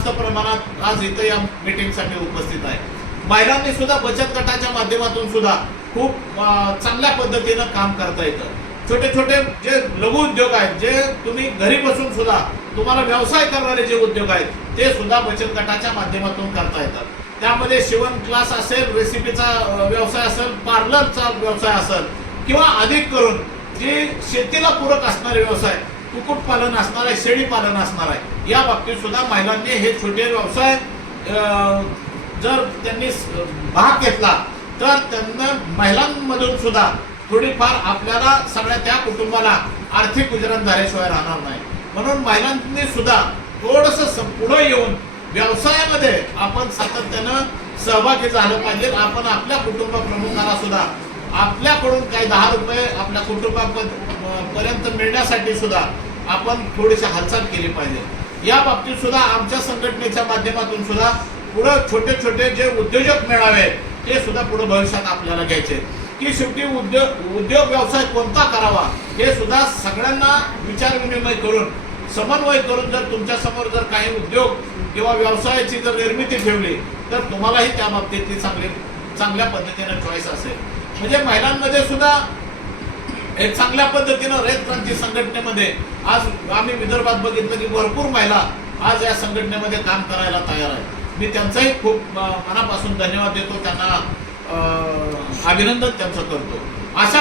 जास्त प्रमाणात आज इथं या मीटिंगसाठी उपस्थित आहे. महिलांनी सुद्धा बचत गटाच्या माध्यमातून सुद्धा खूप चांगल्या पद्धतीनं काम करता येतं. छोटे छोटे जे लघु उद्योग आहेत जे तुम्ही घरी बसून सुद्धा तुम्हाला व्यवसाय करणारे जे उद्योग आहेत ते सुद्धा बचत गटाच्या माध्यमातून करता येतात. त्यामध्ये शिवण क्लास असेल रेसिपीचा व्यवसाय असेल पार्लरचा व्यवसाय असेल किंवा अधिक करून जे शेतीला पूरक असणारे व्यवसाय कुक्कुटपालन असणार आहे शेळीपालन असणार आहे. या बाबतीत सुद्धा महिलांनी हे छोटे व्यवसाय जर त्यांनी भाग घेतला तर त्यांना महिलांमधून सुद्धा थोडीफार आपल्याला सगळ्या त्या कुटुंबाला आर्थिक गुजराण झाल्याशिवाय राहणार नाही. म्हणून महिलांनी सुद्धा थोडस पुढे येऊन व्यवसायामध्ये आपण सातत्यानं सहभागी झालं पाहिजे. आपण आपल्या कुटुंब प्रमुखाला सुद्धा आपल्याकडून काही दहा रुपये आपल्या कुटुंबापर्यंत मिळण्यासाठी सुद्धा आपण थोडीशी हालचाल केली पाहिजे. या बाबतीत सुद्धा आमच्या संघटनेच्या माध्यमातून सुद्धा पुढं छोटे छोटे जे उद्योजक मिळावे ते सुद्धा पुढे भविष्यात आपल्याला घ्यायचे की शेवटी उद्योग उद्योग व्यवसाय कोणता करावा हे सुद्धा सगळ्यांना विचार विनिमय करून समन्वय करून जर तुमच्यासमोर जर काही उद्योग किंवा व्यवसायाची जर निर्मिती ठेवली तर तुम्हालाही त्या बाबतीतली चांगली चांगल्या पद्धतीनं चॉईस असेल. म्हणजे महिलांमध्ये सुद्धा एक चांगल्या पद्धतीनं रयत क्रांती संघटनेमध्ये आज आम्ही विदर्भात बघितलं की भरपूर महिला आज या संघटनेमध्ये काम करायला तयार आहे मी त्यांचाही खूप मनापासून धन्यवाद देतो. त्यांना अं, अभिनंदन त्यांचं करतो. अशा